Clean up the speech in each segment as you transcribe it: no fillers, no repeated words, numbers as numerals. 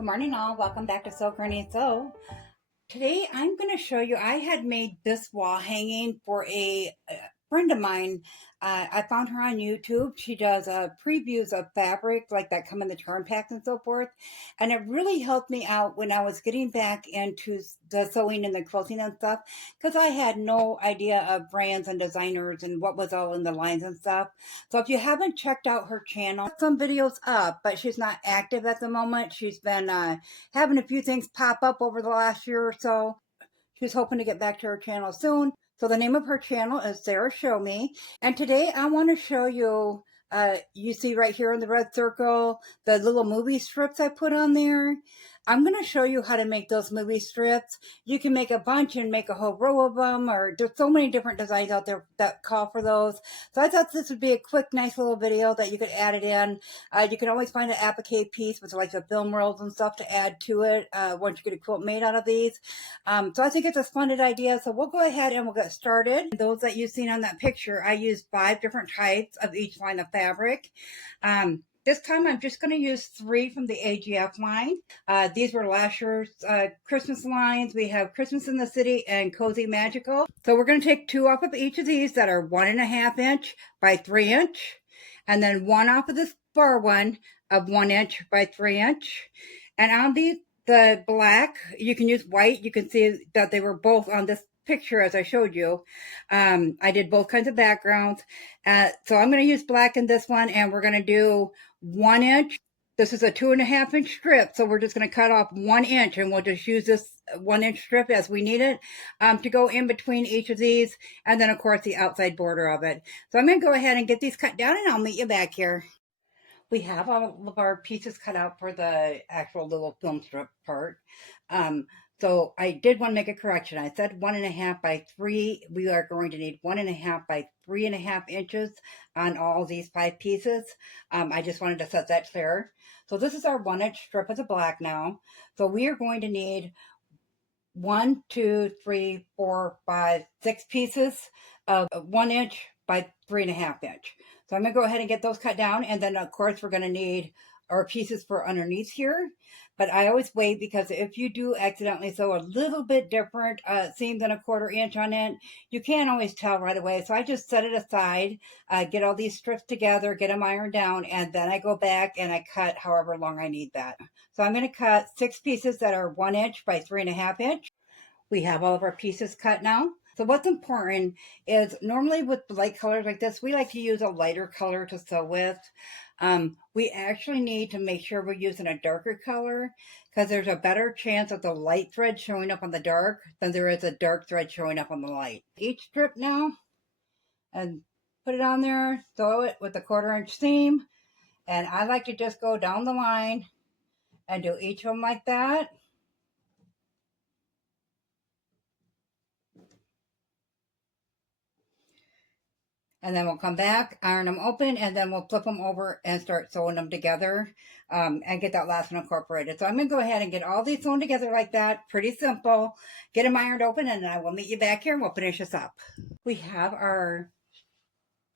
Good morning all, welcome back to SewGrannySew. Today I'm going to show you, I had made this wall hanging for a friend of mine. I found her on YouTube. She does previews of fabric like that come in the turn packs and so forth. And it really helped me out when I was getting back into the sewing and the quilting and stuff, because I had no idea of brands and designers and what was all in the lines and stuff. So if you haven't checked out her channel, some videos up, but she's not active at the moment. She's been having a few things pop up over the last year or so. She's hoping to get back to her channel soon. So the name of her channel is Sarah Show Me. And today I want to show you, you see right here in the red circle, the little movie strips I put on there. I'm going to show you how to make those movie strips. You can make a bunch and make a whole row of them, or there's so many different designs out there that call for those. So I thought this would be a quick, nice little video that you could add it in. You can always find an applique piece with like the film rolls and stuff to add to it once you get a quilt made out of these. So I think it's a splendid idea. So we'll go ahead and we'll get started. Those that you've seen on that picture, I used 5 different types of each line of fabric. This time I'm just going to use 3 from the AGF line. These were last year's Christmas lines. We have Christmas in the City and Cozy Magical. So we're going to take 2 off of each of these that are 1.5 inch by 3 inch. And then 1 off of this far one of 1 inch by 3 inch. And on the black, you can use white. You can see that they were both on this picture as I showed you. I did both kinds of backgrounds. So I'm going to use black in this one, and we're going to do 1 inch. This is a 2.5 inch strip, so we're just going to cut off 1 inch, and we'll just use this 1 inch strip as we need it to go in between each of these, and then of course the outside border of it. So I'm going to go ahead and get these cut down, and I'll meet you back here. We have all of our pieces cut out for the actual little film strip part. So I did want to make a correction. I said 1.5 by 3. We are going to need 1.5 by 3.5 inches on all these 5 pieces. I just wanted to set that clear. So this is our 1 inch strip of the black now. So we are going to need 1, 2, 3, 4, 5, 6 pieces of 1 inch by 3.5 inch. So I'm going to go ahead and get those cut down. And then of course we're going to need our pieces for underneath here. But I always wait, because if you do accidentally sew a little bit different seam than 1/4 inch on it, you can't always tell right away. So I just set it aside, get all these strips together, get them ironed down, and then I go back and I cut however long I need that. So I'm going to cut 6 pieces that are 1 inch by 3.5 inch. We have all of our pieces cut now. So what's important is, normally with light colors like this, we like to use a lighter color to sew with. We actually need to make sure we're using a darker color, because there's a better chance of the light thread showing up on the dark than there is a dark thread showing up on the light. Each strip now, and put it on there, sew it with a 1/4 inch seam. And I like to just go down the line and do each of them like that. And then we'll come back, iron them open, and then we'll flip them over and start sewing them together and get that last one incorporated. So I'm going to go ahead and get all these sewn together like that. Pretty simple. Get them ironed open, and I will meet you back here and we'll finish this up. We have our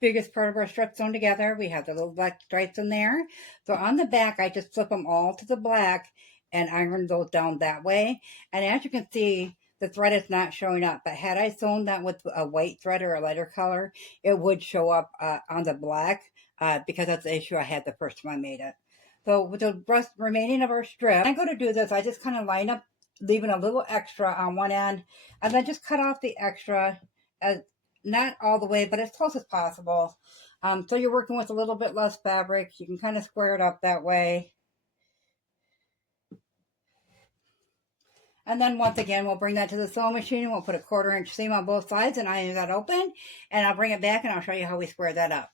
biggest part of our strip sewn together. We have the little black stripes in there. So on the back, I just flip them all to the black and iron those down that way. And as you can see, the thread is not showing up, but had I sewn that with a white thread or a lighter color, it would show up on the black because that's the issue I had the first time I made it. So with the rest remaining of our strip, I'm going to do this. I just kind of line up, leaving a little extra on one end, and then just cut off the extra, not all the way, but as close as possible. So you're working with a little bit less fabric. You can kind of square it up that way. And then once again, we'll bring that to the sewing machine, and we'll put a 1/4 inch seam on both sides and iron that open. And I'll bring it back and I'll show you how we square that up.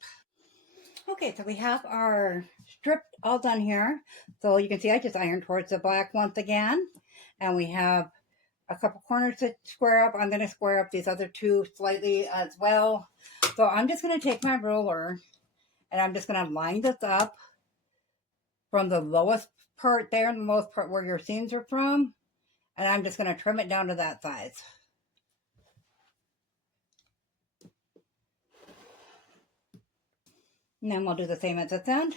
Okay, so we have our strip all done here. So you can see I just ironed towards the black once again. And we have a couple corners to square up. I'm going to square up these other 2 slightly as well. So I'm just going to take my ruler and I'm just going to line this up from the lowest part there, and the lowest part where your seams are from. And I'm just going to trim it down to that size. And then we'll do the same at this end.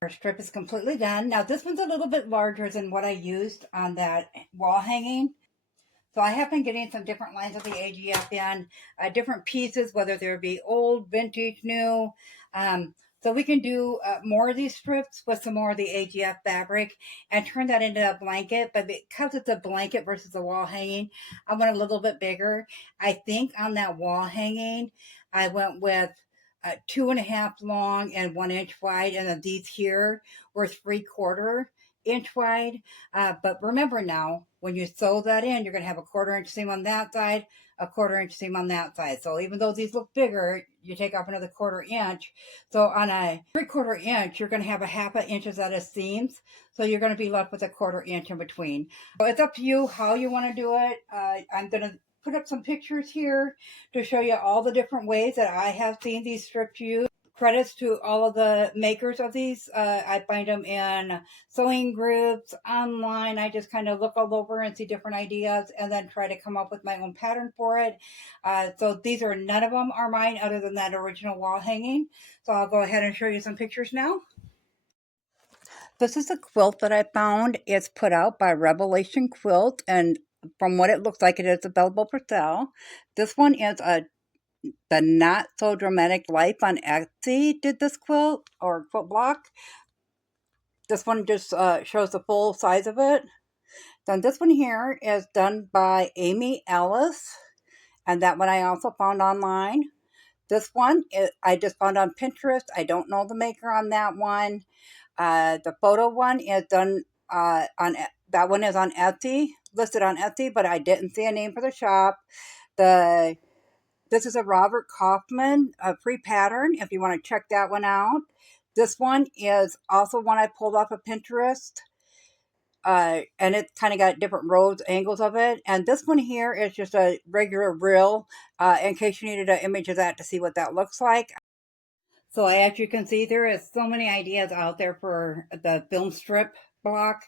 Our strip is completely done. Now this one's a little bit larger than what I used on that wall hanging. So I have been getting some different lines of the AGF in, different pieces, whether they be old, vintage, new. So we can do more of these strips with some more of the AGF fabric and turn that into a blanket. But because it's a blanket versus a wall hanging, I went a little bit bigger. I think on that wall hanging, I went with 2.5 long and 1 inch wide, and then these here were 3/4 inch wide. But remember now, when you sew that in, you're going to have a 1/4 inch seam on that side, a 1/4 inch seam on that side. So even though these look bigger, you take off another 1/4 inch. So on a 3/4 inch, you're going to have a 1/2 inches out of seams. So you're going to be left with a 1/4 inch in between. So it's up to you how you want to do it. I'm going to put up some pictures here to show you all the different ways that I have seen these strips used. Credits to all of the makers of these. I find them in sewing groups, online. I just kind of look all over and see different ideas and then try to come up with my own pattern for it. So these are, none of them are mine other than that original wall hanging. So I'll go ahead and show you some pictures now. This is a quilt that I found. It's put out by Revelation Quilt, and from what it looks like, it is available for sale. This one is the Not So Dramatic Life on Etsy did this quilt, or quilt block. This one just shows the full size of it. Then this one here is done by Amy Ellis, and that one I also found online. This one I just found on Pinterest. I don't know the maker on that one. The photo one is done that one is on Etsy, listed on Etsy, but I didn't see a name for the shop. This is a Robert Kaufman free pattern if you want to check that one out. This one is also one I pulled off of Pinterest. And it's kind of got different rows, angles of it. And this one here is just a regular reel, in case you needed an image of that to see what that looks like. So as you can see, there is so many ideas out there for the film strip block.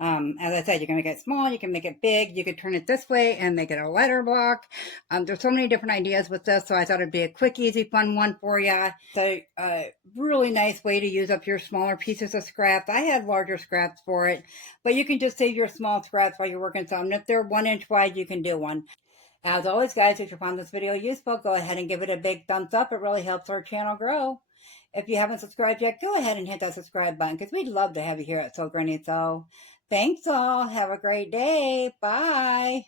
As I said, you can make it small, you can make it big, you could turn it this way and make it a letter block. There's so many different ideas with this, so I thought it'd be a quick, easy, fun one for you. It's a really nice way to use up your smaller pieces of scraps. I had larger scraps for it, but you can just save your small scraps while you're working some. If they're 1 inch wide, you can do one. As always, guys, if you found this video useful, go ahead and give it a big thumbs up. It really helps our channel grow. If you haven't subscribed yet, go ahead and hit that subscribe button because we'd love to have you here at SewGrannySew. Thanks all. Have a great day. Bye.